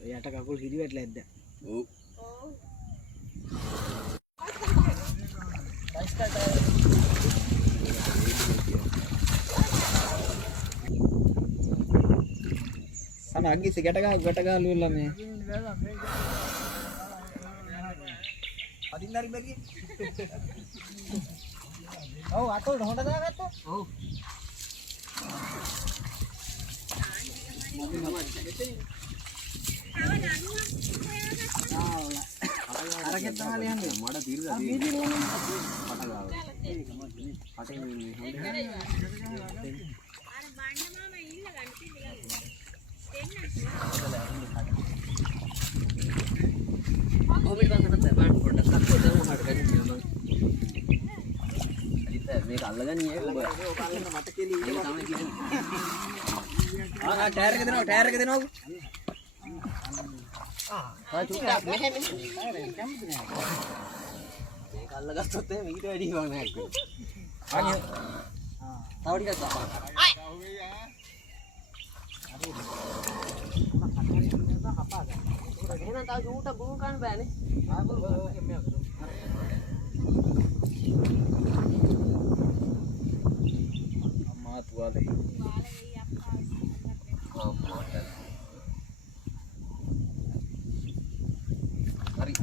යට කකුල් හිරි වැටලා ඇද්ද? ඔව්. sama aggi ගැට ගහලා ඉල්ලලා මේ. අදින්න හරි බැරිය. ඔව් අතෝට හොඳ දාගත්තා. ඔව්. අරගෙන තමයි යන්නේ. මඩ පිරලා තියෙනවා. පට ගාව. පටේ මේ හොඳ. අර බණ්ඩ මාමා ඉන්න ගන්න පිළිගන්න. කොහොමද බංගකට බණ්ඩ පොඩ්ඩක් අක්කෝ දෙමු හට ගන්න කියනවා. අනිත් මේක අල්ලගන්නේ ඔබ. ඔක අල්ලන්න මට කෙලි ඒක තමයි කියන්නේ. ටයර් එක දෙනවා. චුට්ටක් මෙහෙම කැමති නෑ. මේක අල්ලගත්තොත් එහෙම ඊට වැඩි වුණා නෑ. අනේ. තව ටිකක් දාපන්. එහෙනම් තව චූට බුරු කන්න බෑනේ. අම්මා තුවාලේ.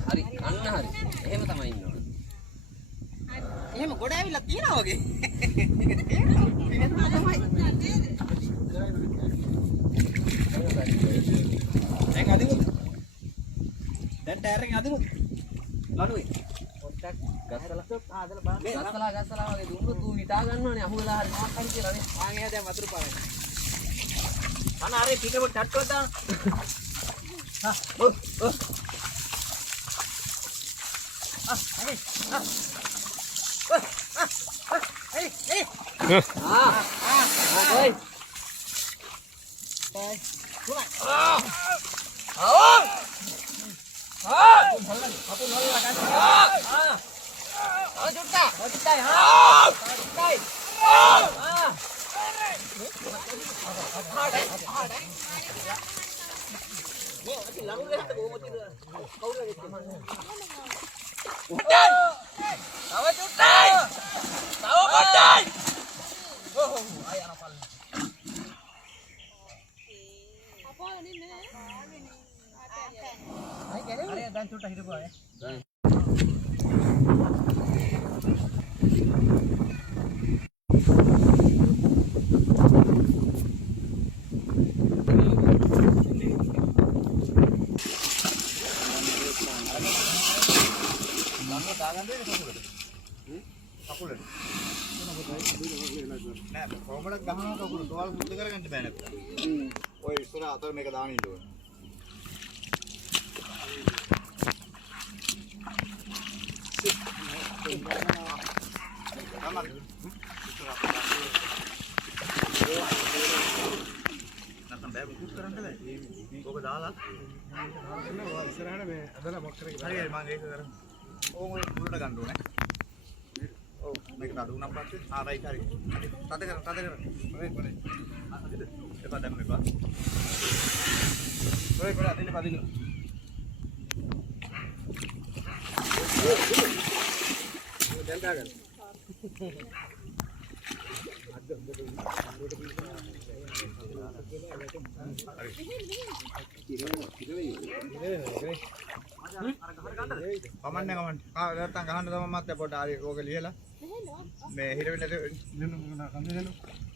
හරි අන්න හරි. එහෙම තමයි ඉන්න ඕන. එහෙම ගොඩ ඇවිල්ලා තියනවා වගේ. ඒක තේරෙනවා. තමයි. දැන් අදිමුද? දැන් ටයර් එකෙන් අදිමුද? ලණුවේ. පොඩ්ඩක් ගස්සලා ආදලා බලන්න. ගස්සලා වගේ දුන්නොත් ඌ හිතා ගන්නවනේ අහුවෙලා හරි මොකක් හරි කියලා නේ. ආන් එහා දැන් වතුර පාරයි. අන්න අර පිටේ පොඩ් ටට්ටුවක් දාන්න. හා ඔව්. නෑ කොහොමද ගහනවා කකුල තෝල් මුද්ද කරගන්න බෑ නේද? ඔය ඉස්සර අතර මේක දාන්න ඉන්න ඕනේ. නැත්නම් බෑ මුකුත් කරන්න බෑ. ඕක දාලා ඉස්සරහට මේ අදලා මොක් කරේ. හරි මම ඒක කරමු. ඕක මුලට ගන්න ඕනේ. ඔව් මේක නඩු නම් පස්සේ රයිට් හරි. තද කර. පොරේ. අදිට. එපා දැම්ම එපා. පොරේ අදින්න. දැන් දාගන්න. කමන්නේ. නැත්තම් ගහන්න තමයි මත් පොඩ්ඩ ආරි ඕක ලියලා. මේ හිර වෙන්න දෙන්න.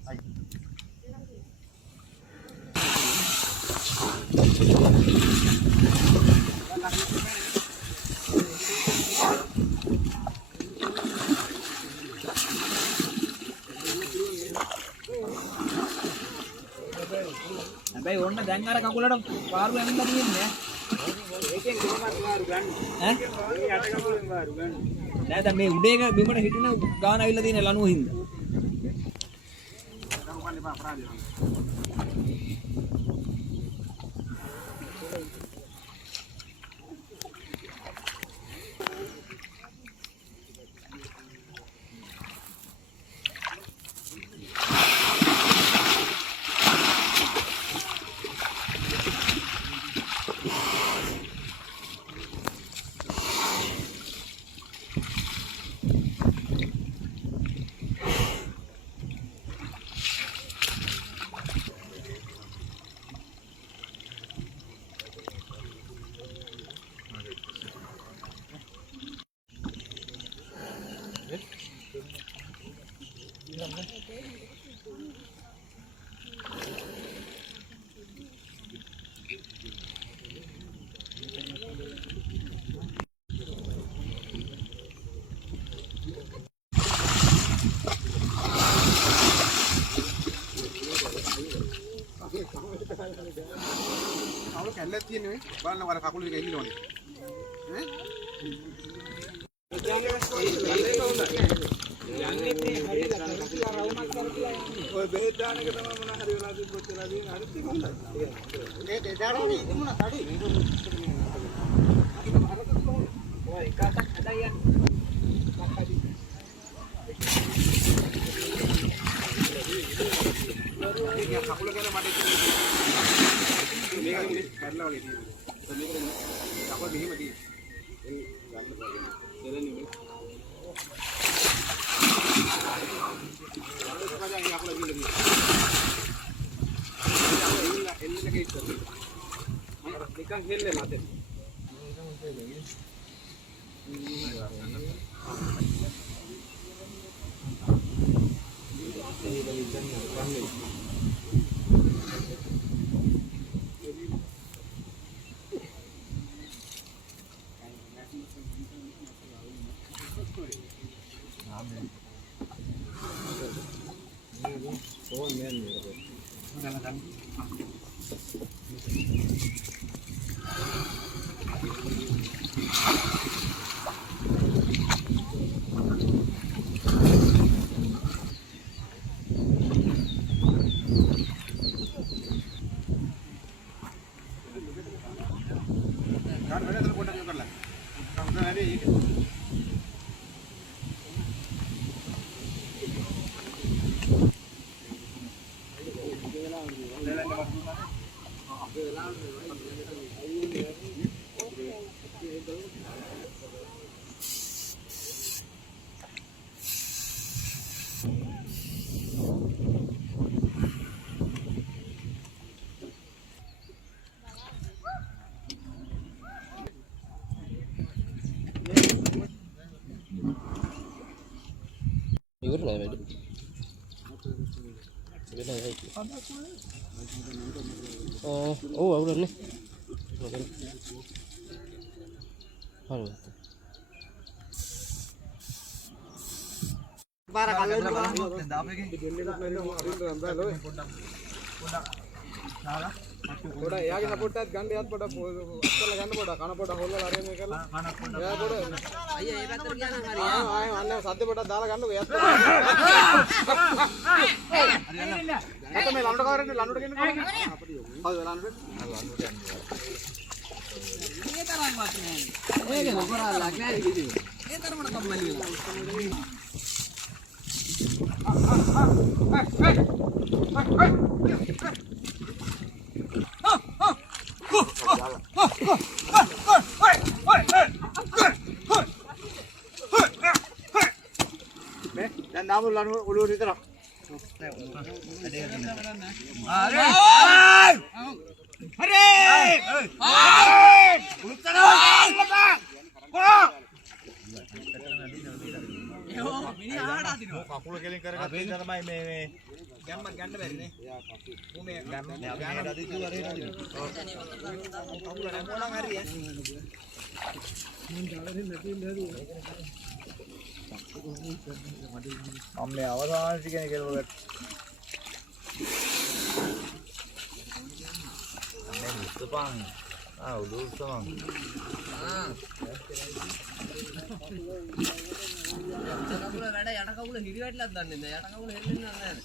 අයි. හැබැයි ඕන්න දැන් අර කකුලට පාරු ඇවිල්ලා තියෙන්නේ ඒකෙන් කොහොමද පාරු ගන්න ඈ මේ යට කකුලෙන් පාරු ගන්න නෑ දැන් මේ උඩේ එක බිමට හිටින ගාන ඇවිල්ලා තියෙන ලණුව හින්දා කවුරු කැල්ලක් තියෙන්නේ බලන්න අර කකුල එක එල්ලිනවනේ ඔය බෙහෙත් දාන එක තමයි මොන හරි වෙලා තිබ්බොත් වෙලා තියෙන හරි තිබුණා මේ දෙදාරෝනේ ඉමුණා තඩි ඔය එකක් හදා යන්න කකුල ගැන මට මේක කරලා වගේ තියෙනවා මේක කකුල මෙහෙම තියෙනවා ගන්න බලන්න දෙලන්නේ නිකන් හෙල්ලේ මතේ ඉවරයි වැඩි. ඔව් අවුලන්නේ. හරි. පාර කල්ලෙන් බලන්න දාපේකේ දෙන්නෙක් නැරෙන්න අරින්න රම්බල ඔය පොඩ්ඩක් නාලා පොඩ්ඩක් එයාගේ සපෝට් එකත් ගන්න එයාත් පොඩ්ඩක් අස්සලා ගන්න පොඩ්ඩක් කන පොඩ්ඩක් හොල්ලලා අරගෙන කරලා කන පොඩ්ඩක් එයා පොඩ්ඩක් අයියා ඒ පැත්තට ගියා නම් හරි ආයෙ අන්න සද්ද පොඩ්ඩක් දාලා ගන්නකෝ එයාත් හරි යන්න නැත්නම් මේ ලනුඩ කවරෙන්නේ ලනුඩ ගෙන්න කොහොමද හවුද ලනුඩ මේ තරම්වත් නෑ ඒක මොකරල්ලක් නෑ කිසි ඒ තරමට කම්මැලි වෙලා dan namun lalu ulur itu lah. කකුල කෙලින් කරගත්තා ඉඳලා තමයි මේ ගැම්මක් ගන්න බැරි නේ. ඌ මේ ගන්න යාට අද ඉතුරු හරියට අදිනවා. කකුල නැමෝනම් හරි ඈ. මම දාලා නැති ඉඳලා මම මේ අවසාන ටිකනේ කියලා මේ මුස්තපන් උඩු උස්සමන් යට කකුල වැඩ යට කකුල හිරි වැටලක් දන්නේ නැහැ. යට කකුල හෙල්ලෙන්නේ නැහැ.